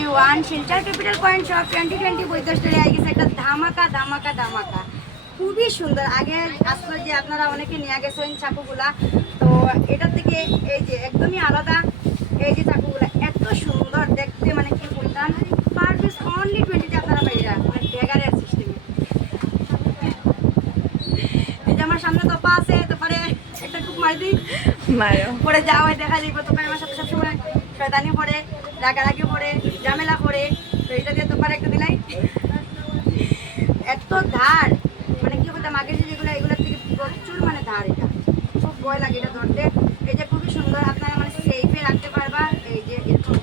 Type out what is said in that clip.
Everyone, Silchar capital point shop 2020 বইতে স্টোরে I গেছে একটা ধামাকা ধামাকা ধামাকা। খুবই সুন্দর। আগে আসলে যে আপনারা অনেকে নিয়ে গেছেন চাকুগুলা, তো এটার থেকে এই যে একদমই আলাদা। এই যে চাকুগুলা এত সুন্দর দেখতে, মানে কি বলতাম, পার পিস অনলি 20 আপনারা পাইরা, মানে ড্যাগারের সিস্টেমে। এই যে আমার সামনে তোপা আছে, তারপরে একটা টুক মারি দিই, মারো পরে যাওয়া হয় দেখা যাইব। তোপা আমার সাথে সবসময় শয়তানি পড়ে, রাগারাগি পড়ে, ঝামেলা পড়ে। তো এটা দিয়ে তোপার একটা দিলাই এত ধার, মানে কি বলতাম, আগের যে যেগুলো এগুলোর থেকে প্রচুর মানে ধার। এটা খুব ভয় লাগে এটা ধরতে। এই যে খুবই সুন্দর, আপনারা মানে সেফে রাখতে পারবা। এই যে এরকম